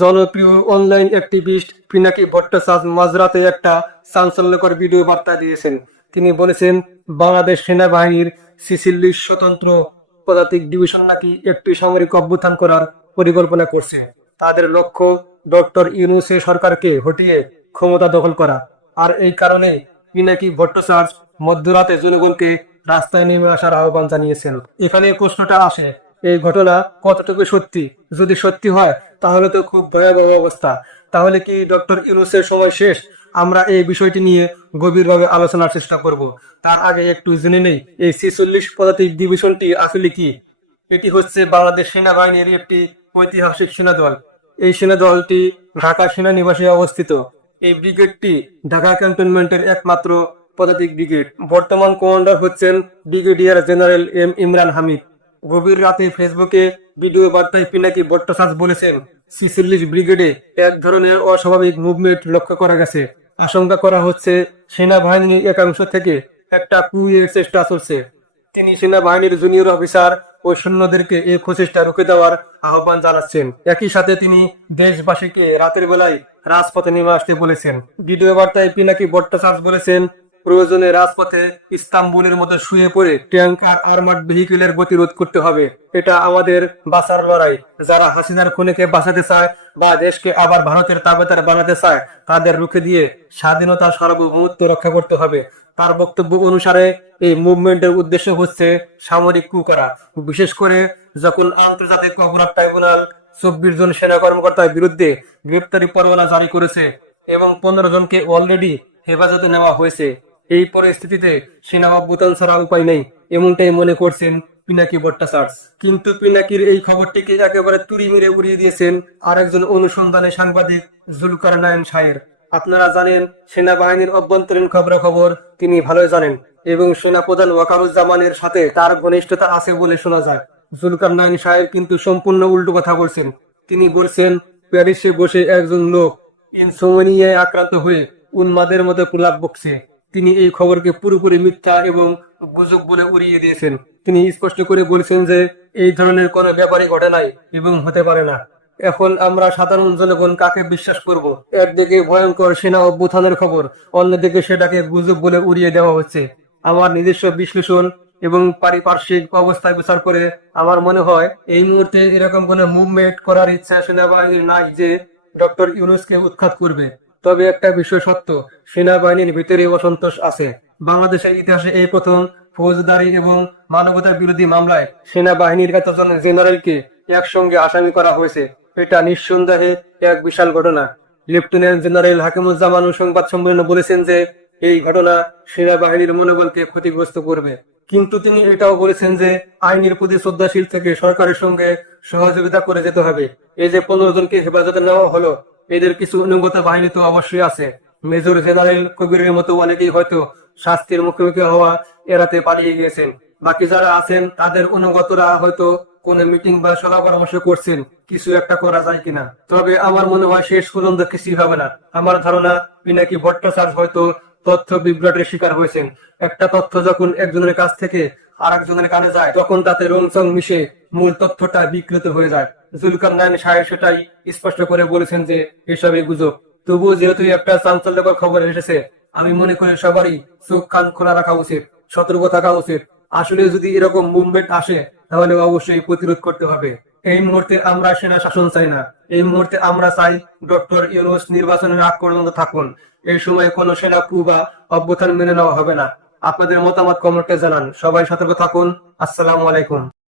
জনপ্রিয় online activist Pinaki Bhattacharya মাঝরাতে একটা চাঞ্চল্যকর ভিডিও বার্তা দিয়েছেন। তিনি বলেছেন, বাংলাদেশ সেনাবাহিনীর সিসিল্লির স্বতন্ত্র পদাতিক ডিভিশন নাকি একটি সামরিক অভ্যুত্থান করার পরিকল্পনা করছে। তাদের লক্ষ্য ডক্টর ইউনুসে সরকারকে হটিয়ে ক্ষমতা দখল করা। আর এই কারণে পিনাকি ভট্টাচার্য মধ্যরাতে জনগণকে রাস্তায় নেমে আসার আহ্বান জানিয়েছেন। এখানে প্রশ্নটা আসে, এই ঘটনা কতটুকু সত্যি? যদি সত্যি হয় তাহলে তো খুব ভয়াবহ অবস্থা। তাহলে কি ডক্টর ইউনুসের সময় শেষ? আমরা এই বিষয়টি নিয়ে গভীরভাবে আলোচনার চেষ্টা করব। তার আগে একটু জেনে নেই, এই ছিচল্লিশ পদাতিক ডিভিশনটি আসলে কি? এটি হচ্ছে বাংলাদেশ সেনাবাহিনীর একটি ঐতিহাসিক সেনাদল। এই সেনাদলটি ঢাকা সেনানিবাসে অবস্থিত। এই ব্রিগেডটি ঢাকা ক্যান্টনমেন্টের একমাত্র পদাতিক ব্রিগেড। বর্তমান কমান্ডার হচ্ছেন brigadier general M Imran Hamid. গভীর রাতে ফেসবুকে ভিডিও বার্তায় পিনাকি ভট্টাচার্য বলেছেন সিসিল্লিশ ব্রিগেডে এক ধরনের অস্বাভাবিক মুভমেন্ট লক্ষ্য করা গেছে। আশঙ্কা করা হচ্ছে সেনাবাহিনীর একাংশ থেকে একটা কুইয়ের চেষ্টা চলছে। তিনি সেনাবাহিনীর জুনিয়র অফিসার ও সৈন্যদেরকে এই প্রচেষ্টা রুখে দেওয়ার আহ্বান জানাচ্ছেন। একই সাথে তিনি দেশবাসীকে রাতের বেলায় রাজপথে নেমে আসতে বলেছেন। ভিডিও বার্তায় পিনাকি ভট্টাচার্য বলেছেন প্রয়োজনে রাজপথে ইস্তাম্বুলের মতো শুয়ে পড়ে ট্যাঙ্ক আর আর্মার্ড ভেহিকেলের গতিরোধ করতে হবে। এটা আমাদের বাঁচার লড়াই। যারা হাসিনার খুনেকে বাঁচাতে চায় বা দেশকে আবার ভারতের তাবেদার বানাতে চায়, তাদের রুখে দিয়ে স্বাধীনতা সার্বভৌমত্ব রক্ষা করতে হবে। তার বক্তব্য অনুসারে এই মুভমেন্টের উদ্দেশ্য হচ্ছে সামরিক কু করা বিশেষ করে যখন আন্তর্জাতিক অপরাধ ট্রাইব্যুনাল চব্বিশ জন সেনা কর্মকর্তার বিরুদ্ধে গ্রেপ্তারি পরোয়ানা জারি করেছে এবং পনেরো জনকে অলরেডি হেফাজতে নেওয়া হয়েছে। এই পরিস্থিতিতে সেনা অভ্যুত্থান ছাড়া উপায় নেই। এমনটাই মনে করছেন পিনাকি ভট্টাচার্য। কিন্তু পিনাকির এই খবরটিকে একেবারে তুড়ি মেরে উড়িয়ে দিয়েছেন আরেকজন অনুসন্ধানী সাংবাদিক জুলকার নায়ন শাহের। আপনারা জানেন, সেনাবাহিনীর অভ্যন্তরীণ খবরাখবর তিনি ভালোই জানেন এবং সেনাপ্রধান ওয়াকারুজ্জামানের সাথে তার ঘনিষ্ঠতা আছে বলে শোনা যায়। জুলকার নায়ন শাহের কিন্তু সম্পূর্ণ উল্টো কথা বলছেন। তিনি বলছেন, প্যারিসে বসে একজন লোক ইনসোমনিয়ায় আক্রান্ত হয়ে উন্মাদের মতো কুলাপ বকছে। তিনি এই খবরকে পুরোপুরি মিথ্যা এবং গুজব বলে উড়িয়ে দিয়েছেন। তিনি স্পষ্ট করে বলেছেন যে, এই ধরনের কোনো ব্যাপারই ঘটে নাই এবং হতে পারে না। এখন আমরা সাধারণ জনগণ কাকে বিশ্বাস করব? একদিকে ভয়ঙ্কর সেনা অভ্যুত্থানের খবর, অন্যদিকে সেটাকে গুজব বলে উড়িয়ে দেওয়া হচ্ছে। আমার নিজস্ব বিশ্লেষণ এবং পারিপার্শ্বিক অবস্থা বিচার করে আমার মনে হয়, এই মুহূর্তে এরকম কোনো মুভমেন্ট করার ইচ্ছা সেনাবাহিনীর নাই যে, ডক্টর ইউনুসকে উৎখাত করবে। তবে একটা বিষয় সত্য, সেনাবাহিনীর ভিতরে অসন্তোষ আছে। বাংলাদেশের ইতিহাসে এই প্রথম ফৌজদারি এবং মানবতার বিরোধী মামলায় সেনাবাহিনীর এতজন জেনারেলকে একসঙ্গে আসামি করা হয়েছে। এটা নিঃসন্দেহে এক বিশাল ঘটনা। লেফটেন্যান্ট জেনারেল হাকিমুজ্জামান সংবাদ সম্মেলনে বলেছেন যে, এই ঘটনা সেনাবাহিনীর মনোবলকে ক্ষতিগ্রস্ত করবে। কিন্তু তিনি এটাও বলেছেন যে, আইনের প্রতি শ্রদ্ধাশীল থেকে সরকারের সঙ্গে সহযোগিতা করে যেতে হবে। এই যে পনেরো জনকে হেফাজতে নেওয়া হলো এদের কিছু অনুগত বাহিনী তো অবশ্যই আছে। মেজর জেনারেল কবিরের মতো অনেকেই হয়তো শাস্তির মুখোমুখি হওয়া এড়াতে পালিয়ে গিয়েছেন। বাকি যারা আছেন, তাদের অনুগতরা হয়তো কোন মিটিং বা সভা পরামর্শ করছেন, কিছু একটা করা যায় কিনা। তবে আমার মনে হয় শেষ পর্যন্ত কিছুই হবে না। আমার ধারণা পিনাকি ভট্টাচার্য হয়তো তথ্য বিভ্রাটের শিকার হয়েছেন। একটা তথ্য যখন একজনের কাছ থেকে আর একজনের কানে যায়, তখন তাতে রংচং মিশে মূল তথ্যটা বিকৃত হয়ে যায়। জুলকার সাহেব সেটাই স্পষ্ট করে বলেছেন যে এসবই গুজব। তবুও যেহেতু একটা চাঞ্চল্যকর খবর এসেছে, আমি মনে করি সবারই চোখ কান খোলা রাখা উচিত, সতর্ক থাকা উচিত। আসলে যদি এরকম মুভমেন্ট আসে, তাহলে অবশ্যই প্রতিরোধ করতে হবে। এই মুহূর্তে আমরা সেনা শাসন চাই না। এই মুহূর্তে আমরা চাই ডক্টর ইউনুস নির্বাচনের আগ পর্যন্ত থাকুন। এই সময় কোনো সেনা কু বা অভ্যুত্থান মেনে নেওয়া হবে না। আপনাদের মতামত কমেন্টে জানান। সবাই সতর্ক থাকুন। আসসালামু আলাইকুম।